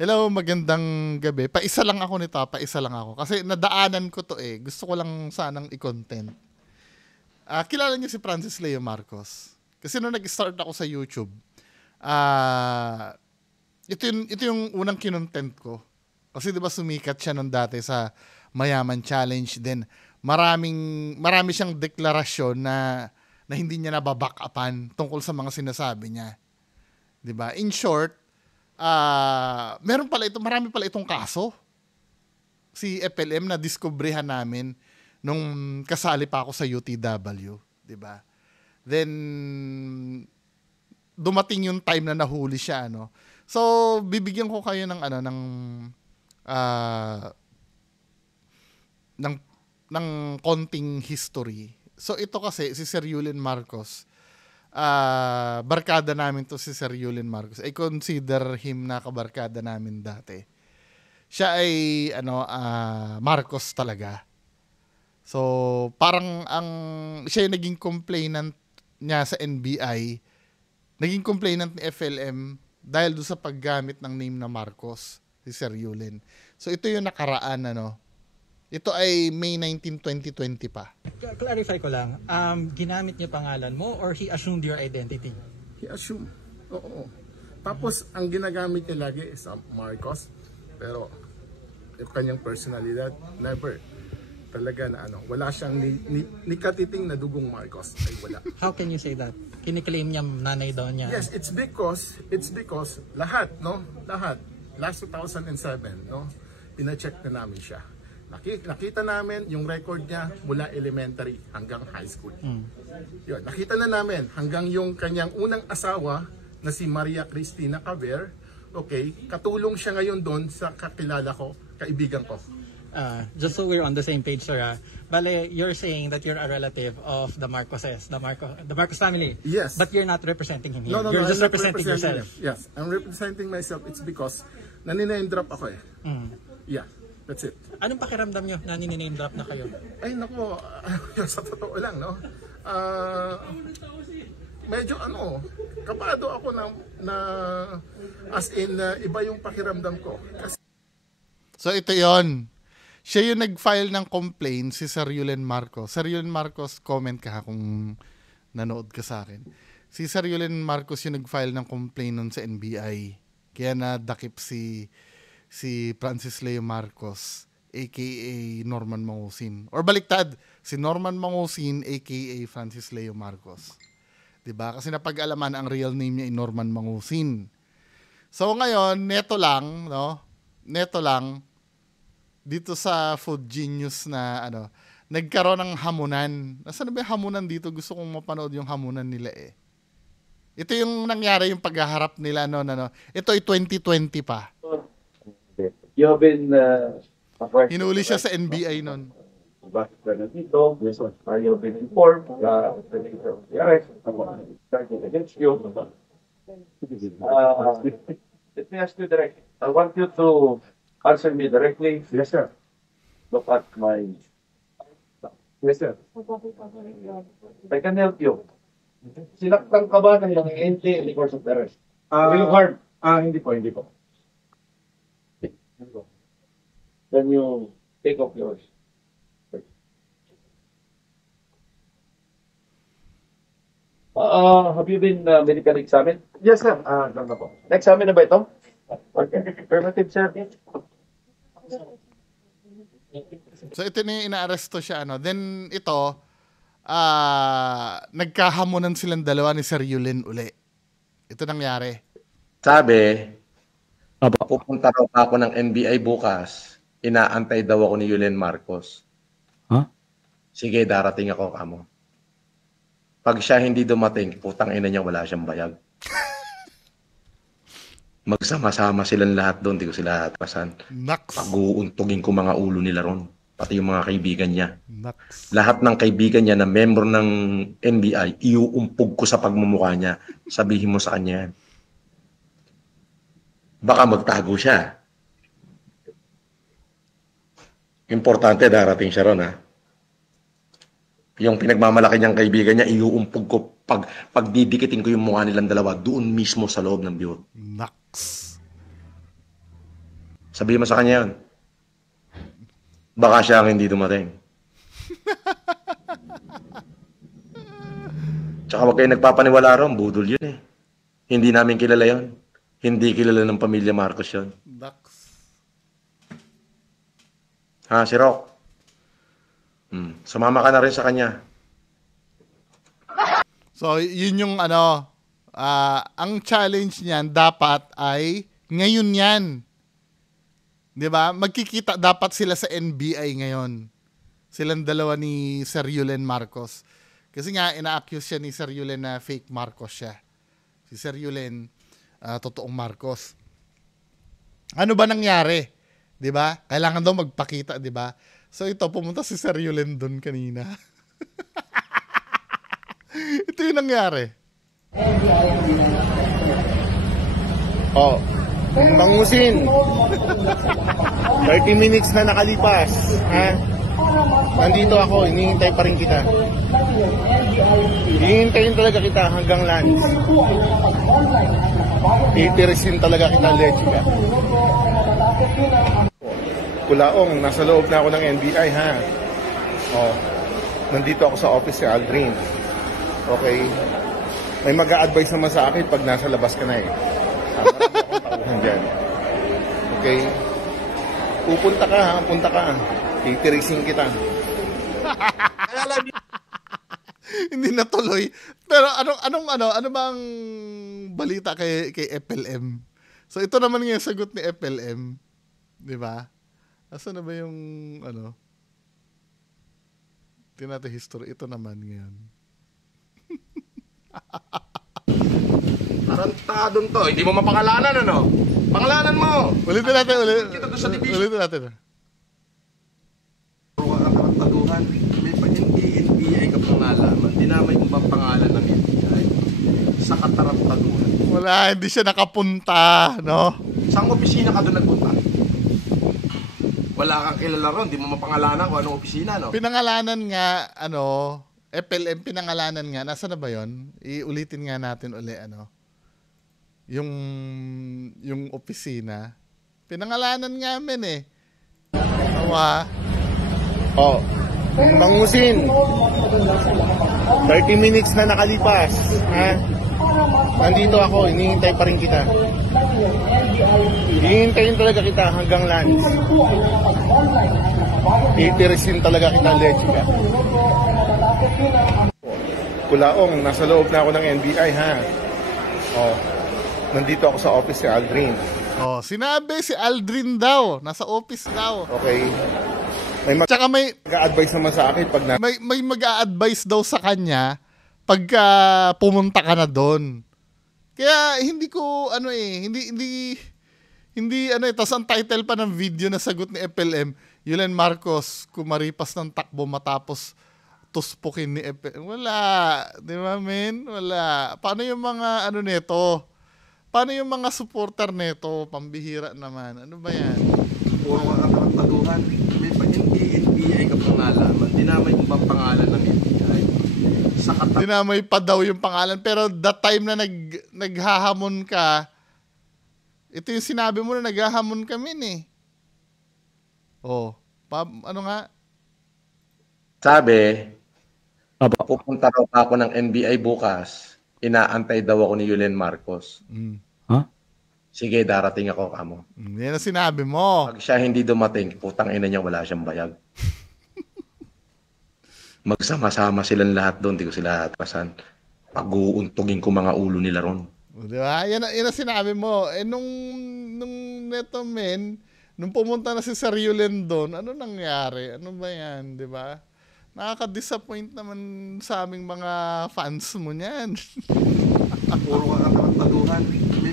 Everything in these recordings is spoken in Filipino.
Hello, magandang gabi. Paisa lang ako nito, paisa lang ako. Kasi nadaanan ko to eh. Gusto ko lang sanang i-content. Kilala niyo si Francis Leo Marcos? Kasi nung nag-start ako sa YouTube, ah ito yung unang kinontent ko. Kasi 'di ba sumikat siya nung dati sa Mayaman Challenge, then marami siyang deklarasyon na hindi niya nababack upan tungkol sa mga sinasabi niya, 'di ba? In short, marami pala itong kaso si FLM na diskubrehan namin nung kasali pa ako sa UTW, 'di ba? Then dumating yung time na nahuli siya, ano. So bibigyan ko kayo ng ah ng ng konting history. So ito kasi si Sir Yulin Marcos, barkada namin to si Sir Yulin Marcos. I consider him na kabarkada namin dati. Siya ay Marcos talaga. So parang siya yung naging complainant niya sa NBI, naging complainant ni FLM dahil doon sa paggamit ng name na Marcos, si Sir Yulin. So ito yung nakaraan, ito ay May 19, 2020 pa. Clarify ko lang, ginamit niya pangalan mo or he assumed your identity? He assumed, oo. Tapos ang ginagamit niya lagi is Marcos, pero yung kanyang personalidad, never. Talaga na wala siyang ni katiting na dugong Marcos, ay wala. How can you say that? Kiniklaim niya nanay daw niya. Yes, it's because lahat, last 2007, pina-check na namin siya. Nakita namin yung record niya mula elementary hanggang high school. Yun, nakita na namin hanggang yung kanyang unang asawa na si Maria Cristina Caber. Okay, katulong siya ngayon doon sa kakilala ko, kaibigan ko. Just so we're on the same page, sir. Bale, you're saying that you're a relative of the Marcoses, the Marcos family. Yes. But you're not representing him here. No, You're just I'm representing yourself. Yes, I'm representing myself. It's because naniname drop ako eh. Yeah, that's it. Anong pakiramdam nyo na niname drop na kayo? Ay nako, sa totoo lang, medyo kabado ako na as in iba yung pakiramdam ko. So ito yon. Siya yung nag-file ng complaint, si Sir Yulin Marcos. Sir Yulin Marcos, comment ka kung nanood ka sa akin. Si Sir Yulin Marcos yung nag-file ng complaint nun sa NBI. Kaya nadakip si Francis Leo Marcos, aka Norman Mangusin. Or baliktad, si Norman Mangusin, aka Francis Leo Marcos. 'Di ba? Kasi napag-alaman ang real name niya ay Norman Mangusin. So ngayon, neto lang, dito sa Food Genius na nagkaroon ng hamunan. Nasaan na ba yung hamunan dito? Gusto kong mapanood yung hamunan nila eh. Ito yung nangyari, yung paghaharap nila Ito ay 2020 pa. You've been hinuli siya sa NBI noon. Bakit ka na dito? You've been informed the nature of the arrest, starting against you. Let me ask you directly. I want you to answer me directly. Yes, sir. Look at my... Yes, sir. I can help you. Sinaktan ka ba ng ente in the course of the arrest? Real hard? Hindi po. Then you take off yours. Have you been medically examined? Yes, sir. Na po. Na-examine na ba ito? Okay. Affirmative, sir. So ito na yung inaaresto siya. Then ito, nagkahamunan silang dalawa ni Sir Yulin uli. Ito nangyari. Sabi, pupunta raw ako ng NBI bukas. Inaantay daw ako ni Yulin Marcos. Huh? Sige, darating ako kamo. Pag siya hindi dumating, putang ina niya, wala siyang bayag. Magsama-sama silang lahat doon, di ko sila atasan. Pag-uuntugin ko mga ulo nila ron. Pati yung mga kaibigan niya. Lahat ng kaibigan niya na membro ng NBI, iuumpog ko sa pagmumukha niya. Sabihin mo sa kanya yan. Baka magtago siya. Importante, darating siya ron, ha? Yung pinagmamalaki niyang kaibigan niya, iuumpog ko. Pagdidikitin ko yung mukha nilang dalawa, doon mismo sa loob ng bureau. Sabihin mo sa kanya yun. Baka siya ang hindi dumating. Tsaka wag kayo nagpapaniwala ron, budol yun eh. Hindi namin kilala yun. Hindi kilala ng pamilya Marcos yun. Dax. Ha, si Rock? Sumama ka na rin sa kanya. So, yun yung ano, ang challenge niyan dapat ay ngayon yan. 'Di ba? Magkikita dapat sila sa NBI ngayon. Silang dalawa ni Sir Yulen Marcos. Kasi nga ina-accuse siya ni Sir Yulen na fake Marcos siya. Si Sir Yulen totoong Marcos. Ano ba nangyari? 'Di ba? Kailangan daw magpakita, 'di ba? So ito pumunta si Sir Yulen doon kanina. Ito yung nangyari. Oh, bangusin. 30 minutes na nakalipas. Ha? Nandito ako, hinihintay pa rin kita. Hihintayin talaga kita hanggang lunch. Titirisin talaga kita, Lechika. Kulaong, nasa loob na ako ng NBI, ha? Oh, nandito ako sa office si Aldrin. Okay? May mag-a-advise naman sa akin pag nasa labas ka na eh. Marami akong tauhan dyan. Okay? Pupunta ka ha, punta ka. Titirisin kita. Hindi natuloy. Pero ano bang balita kay FLM? So ito naman yung sagot ni FLM, 'di ba? Asa na ba yung ano? Tinata history ito naman ngayon. Tarantadon to. Hindi mo mapangalanan, ano? Pangalanan mo! Ulitin natin, Kita doon sa division. ulitin natin. Puro ka katarataduhan. May NBI ka pang nalaman. Dinamay mo bang pangalan ng NBI? Sa katarataduhan. Wala, hindi siya nakapunta, no? Saan opisina ka doon nagpunta? Wala kang kilala ron. Hindi mo mapangalanan kung anong opisina, no? Pinangalanan nga, FLM pinangalanan nga, nasa na ba yun? Iulitin nga natin uli, yung opisina. Pinangalanan nga amin eh. Awa. Oh, bangusin. 30 minutes na nakalipas. Ha? Nandito ako, hinihintay pa rin kita. Hihintayin talaga kita hanggang lunch. Titirisin talaga kita, Lechika. Kulaong, nasa loob na ako ng NBI, ha? Oh, nandito ako sa office si Aldrin. Oh, sinabi si Aldrin daw, nasa office daw. Okay? Tsaka may Mag-a-advise naman sa akin pag may mag-a-advise daw sa kanya pagka pumunta ka na doon. Kaya hindi ko tapos ang title pa ng video na sagot ni FLM, Yulen Marcos kumaripas ng takbo matapos tuspukin ni FLM. Wala, di ba men? Wala. Paano yung mga nito? Paano yung mga supporter nito? Pambihira naman. Ano ba yan? Puro ka katarataduhan. May NBI ka pang nalaman. Dinamay mo bang pangalan ng NBI? Sa Dinamay pa daw yung pangalan. Pero that time na naghahamon ka, ito yung sinabi mo na naghahamon kami eh. Oh, ano nga? Sabi, pupunta raw ako ng NBI bukas. Inaantay daw ako ni Yulen Marcos. Sige, darating ako, kamo. Yan ang sinabi mo. Pag siya hindi dumating, putang ina niya, wala siyang bayag. Magsama-sama silang lahat doon, di ko sila atasan. Pag-uuntugin ko mga ulo nila ron. Di ba? Yan ang sinabi mo. Nung neto men, nung pumunta na si Sir Yulen doon, ano nangyari? Ano ba yan, di ba? Nakaka-disappoint naman sa aming mga fans mo niyan. Puro ka katarataduhan. May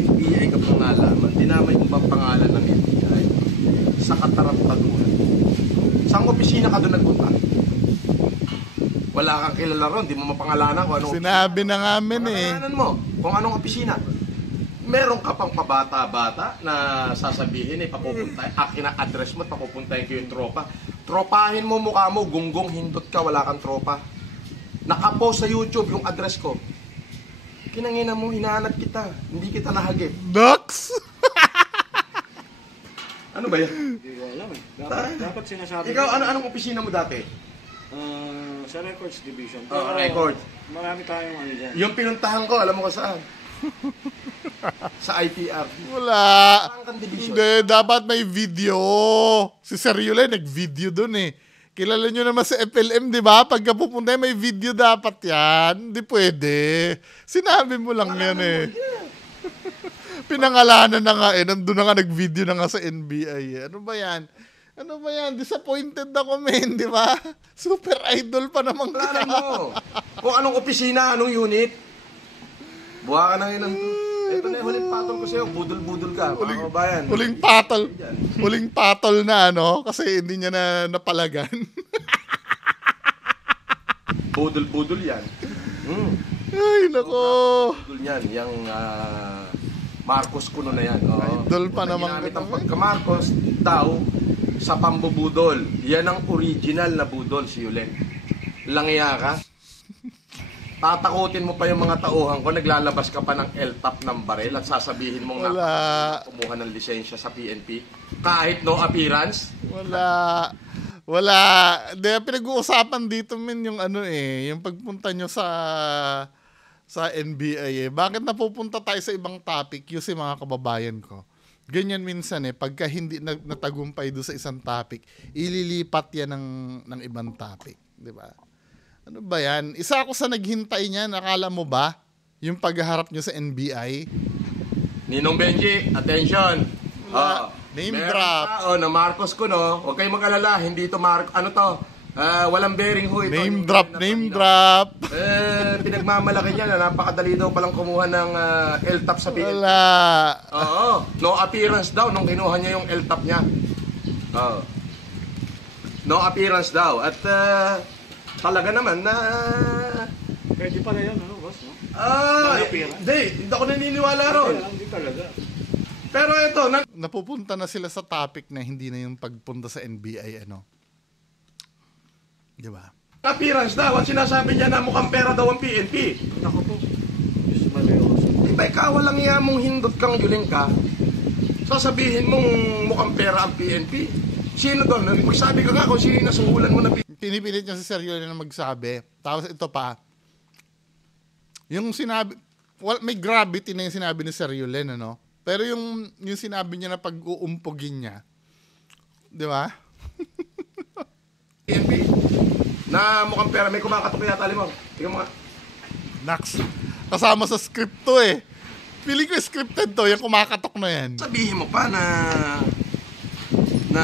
NBI ka pang nalaman. Dinamay mo bang pangalan ng NBI? Sa katarataduhan. Saan opisina ka doon nagpunta? Wala kang kilala ron. Di mo mapangalanan kung anong Sinabi na nga amin eh. pangalanan mo kung anong opisina. Meron ka pang pabata-bata na sasabihin papupunta. Akin ang address mo at papupuntahin ko yung tropa. Tropahin mo mukha mo, gunggong hindot ka, wala kang tropa. Nakapost sa YouTube yung address ko. Kinangina mo, hinahanap kita. Hindi kita nahagip. Nox! Ano ba yan? Hindi ko alam eh. Dapat sinasabi. Ikaw, anong opisina mo dati? Sa Records Division. Records. Marami tayong ano dyan. Yung pinuntahan ko, alam mo kung saan? Sa ITR. Wala. Pangkan division. Hindi, dapat may video. Si Sir Yulay nag-video dun eh. Kilala nyo naman sa FLM, di ba? Pagka pupunta may video dapat yan. Hindi pwede. Sinabi mo lang yan eh. Pinangalanan na nga eh. Nandun na nga nag-video na nga sa NBI eh. Ano ba yan? Ano ba yan? Disappointed ako, men, di ba? Super idol pa naman Wala mo. Kung anong opisina, anong unit. Buha ka na yun. Ito na yung huling patol ko sa'yo. Budol-budol ka. Mga kabayan. Huling patol na, ano? Kasi hindi niya na napalagan. Budol-budol yan. Ay, nako. Budol yan. Yung Marcos Kuno na yan. Idol pa naman. Ginamit ang pagka-Marcos daw sa pambubudol. Yan ang original na budol, si Yulen. Langya ka. Tatakutin mo pa yung mga tauhan ko, naglalabas ka pa ng L-top ng baril at sasabihin mong kumuha ng lisensya sa PNP. Kahit no appearance. Wala. De, pinag-uusapan dito min yung ano eh, yung pagpunta nyo sa NBI eh. Bakit napupunta tayo sa ibang topic? Yung si mga kababayan ko. Ganyan minsan eh, pagka hindi natagumpay doon sa isang topic, ililipat yan ng ibang topic. Di ba? Ano ba yan? Isa ako sa naghintay niyan, nakala mo ba? Yung pagharap nyo sa NBI? Ninong Benji, attention! Name drop. Na Marcos Kuno, huwag kayong mag-alala, hindi ito ano to? Walang bearing ho ito. Name drop. Pinagmamalaki niya na napakadali daw palang kumuha ng L-top sa PNP. Wala. Oo. No appearance daw nung kinuha niya yung L-top niya. Oo. No appearance daw. At talaga naman na... Pwede pala yan, ano, boss? No? Hindi ako naniniwala ron. Hindi talaga. Pero ito... Napupunta na sila sa topic na hindi na yung pagpunta sa NBI, ano? Di ba? Appearance daw at sinasabi niya na mukhang pera daw ang PNP. Ako po. Diyos malioso. Diba ikaw walang iya mong hindot kang yuling ka? Sasabihin mong mukhang pera ang PNP. Sino doon? Magsabi ka nga kung sino yung nasuhulan mo na PNP. Pinipilit niya si Sergio na magsabi. Tapos ito pa. Yung sinabi, may gravity na yung sinabi ni Sergio Len, ano? Pero yung sinabi niya na pag-uumpogin niya, di ba? PNP na mukhang pera, may kumakatok yata alimang. Tingnan mo nga. Nax. Kasama sa script to eh. Feeling ko scripted to, yung kumakatok na yan. Sabihin mo pa na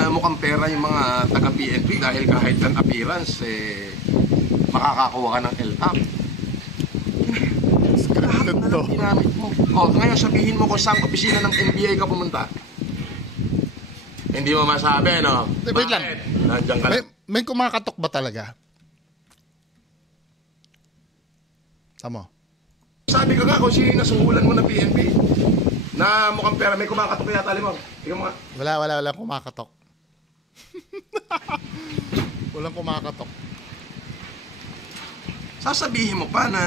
mukhang pera yung mga taga-PNP dahil kahit an appearance, makakakuha ka ng L-top. Scripted to. Ginamit mo. Ngayon sabihin mo kung saan opisina ng NBI ka pumunta. Hindi mo masabi, no? Wait lang. Nandiyan ka lang. May kumakatok ba talaga? Tama. Sabi ka nga kung sino yung nasuhulan mo ng PNP na mukhang pera, may kumakatok yata alimang. Tingnan mo nga. Wala kumakatok. Walang kumakatok. Sasabihin mo pa na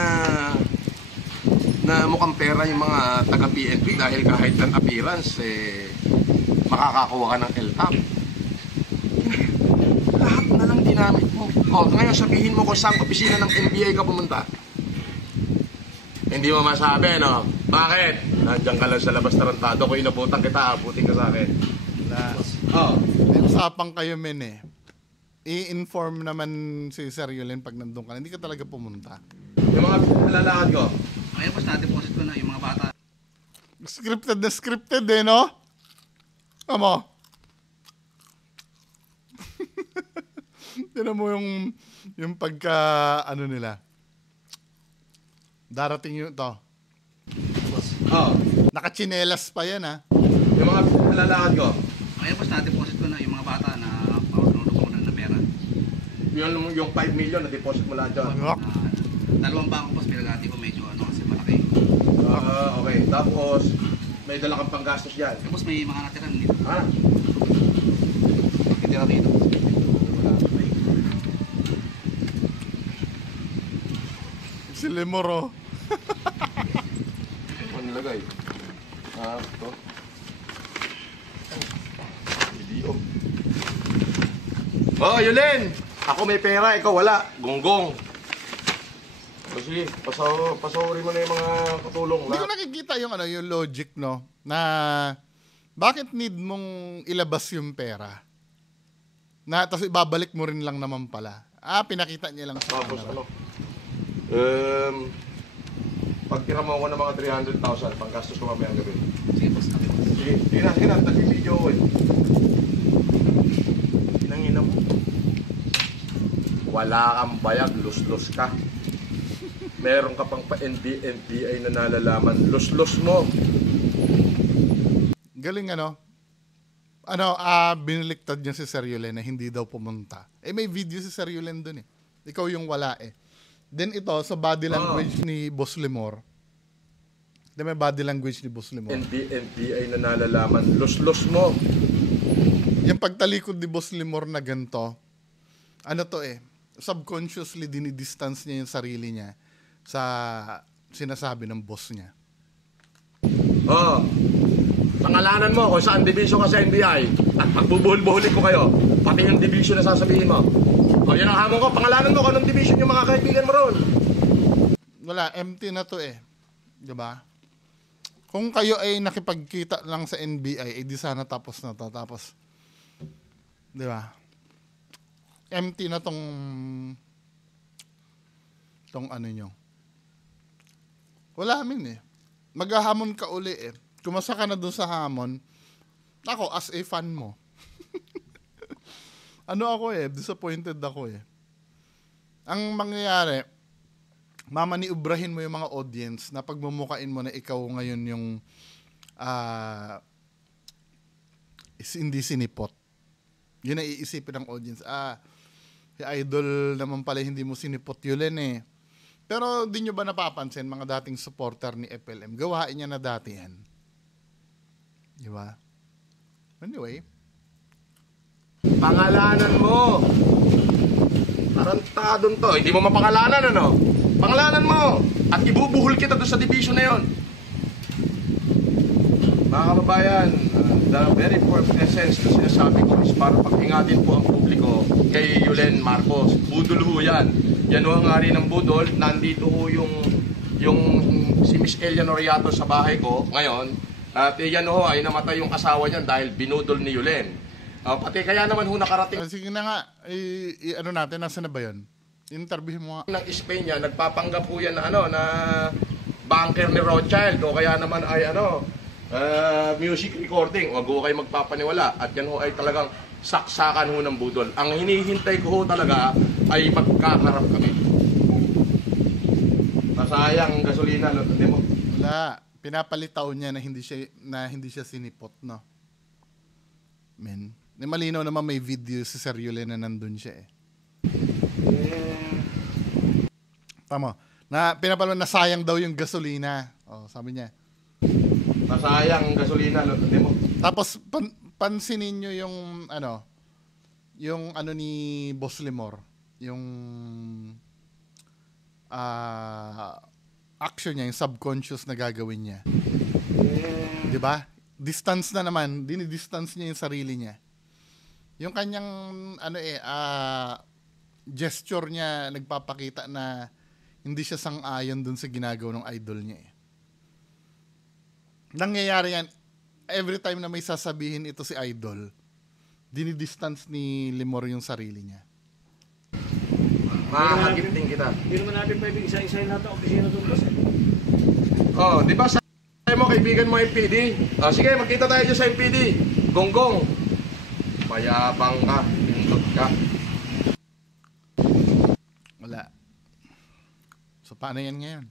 mukhang pera yung mga taga-PNP dahil kahit an appearance, makakakuha ka ng L-top. Lahat na lang dinamit mo. Ngayon sabihin mo kung saan opisina ng NBI ka pumunta. Hindi mo masabi, no? Bakit? Nandiyan ka lang sa labas tarantado. Kung inabutan kita, abutin ka sa akin. May usapan kayo, men eh. I-inform naman si Sir Yulen pag nandun ka. Hindi ka talaga pumunta. Yung mga lalakad ko. Ngayon po, na-deposit ko na yung mga bata. Scripted eh, no? Tama. Tinan mo yung pagka, ano nila. Darating yung to. Nakachinelas pa yan, ha? Yung mga lalakad ko. Ngayon po, na-deposit ko na yung mga bata na paunod-unan na pera. Yung 5 million na deposit mo lahat dyan. Dalawang bangko po, pinagati ko medyo kasi malaki. Okay. Tapos, may dala kang panggastos dyan. Tapos may mga natiran dito. Hindi na dito. Si Lemoro. Ano nilagay? Ito. Oh, Yulen! Ako may pera, ikaw wala. Gonggong. O sige, pasawari mo na yung mga katulong. Hindi ko nakikita yung, yung logic, no? Na bakit need mong ilabas yung pera? Na tapos ibabalik mo rin lang naman pala. Pinakita niya lang sa Tapos camera. pagtira mo ako ng mga 300,000, panggastos ko mamayang gabi. Sige, boss. Sige na, nag-video ko eh. Pinangina mo. Wala kang bayag, los-los ka. Meron ka pang pa-NBI na nalalaman, los-los mo. Galing biniliktad niya si Sir Yulen na hindi daw pumunta. May video si Sir Yulen dun eh. Ikaw yung wala eh. Then ito, sa body language ni Boss Limor. May body language ni Boss Limor. NBI na nalalaman, los-los mo. Yung pagtalikod ni Boss Limor na ganito, subconsciously dinidistance niya yung sarili niya sa sinasabi ng boss niya. Pangalanan mo kung saan division ka sa NBI at pagbubuhol-buhulin ko kayo, pati yung division na sasabihin mo. Yan ang hamon ko, pangalanan mo kung anong division yung mga kaibigan mo ron. Wala, empty na to eh. Diba? Kung kayo ay nakipagkita lang sa NBI, di sana tapos na to. Tapos, diba? Empty na tong nyo. Wala amin eh. Maghahamon ka uli eh. Kumasa ka na dun sa hamon, ako, as a fan mo. Disappointed ako eh. Ang mangyayari, mamaniubrahin mo yung mga audience na pagmumukain mo na ikaw ngayon yung hindi sinipot. Yun ang iisipin ng audience. Si Idol naman pala hindi mo sinipot Yulen eh. Pero di nyo ba napapansin, mga dating supporter ni FLM, gawain niya na dati yan. Diba? Anyway. Pangalanan mo. Tarantadon to. Hindi mo mapangalanan, ano? Pangalanan mo. At ibubuhol kita doon sa division na yon. Mga kababayan, the very first essence na sinasabi ko is para pag-ingatin po ang publiko kay Yulen Marcos. Budol ho yan. Yan ho ang hari ng budol. Nandito ho yung si Miss Elia Noriato sa bahay ko ngayon. At yan ho ay namatay yung asawa niyan dahil binudol ni Yulen. Pati kaya naman ho nakarating. Sige na nga, natin, nasa na ba yun? Interview mo nga. Ng Spain niya, nagpapanggap po yan na na banker ni Rothschild o kaya naman ay music recording. Huwag ho kayo magpapaniwala. At yan ho ay talagang saksakan ho ng budol. Ang hinihintay ko ho talaga ay magkakarap kami. Masayang gasolina, hindi mo. Wala. Pinapalitaw niya na hindi siya sinipot, no? Men. Malinaw naman may video si Sir Yulen na nandun siya eh. Tama. Pinapalitaw na sayang daw yung gasolina. Sabi niya. Masayang gasolina, hindi mo. Tapos pansinin niyo yung ni Boss Limor, yung action niya, yung subconscious na gagawin niya. Diba? Distance na naman, dinidistance niya yung sarili niya. Yung kanyang gesture niya nagpapakita na hindi siya sang-ayon dun sa ginagawa ng idol niya eh. Nangyayari yan every time na may sasabihin ito si idol, dinidistance ni Limor yung sarili niya. Mahagip din kita. Hindi naman natin pwede isa-isahin natin ang opisina doon kasi. Di ba sabi mo kaibigan mo MPD? Sige, magkita tayo dyan sa MPD. Gonggong. Mayabang ka, pindot ka. Wala. So paano yan ngayon?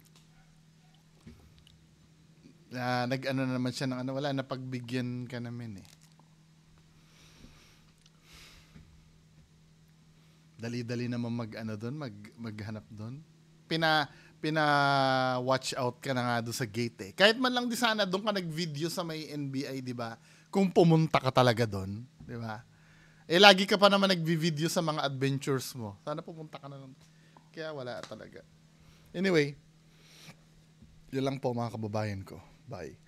Nag-ano naman siya ng wala, napagbigyan ka namin eh. Dali-dali naman maghanap doon. Watch out ka na nga doon sa gate eh. Kahit man lang di sana doon ka nag-video sa may NBI, di ba? Kung pumunta ka talaga doon, di ba? Lagi ka pa naman nag-video sa mga adventures mo. Sana pumunta ka na lang. Kaya wala talaga. Anyway, yun lang po mga kababayan ko. Bye.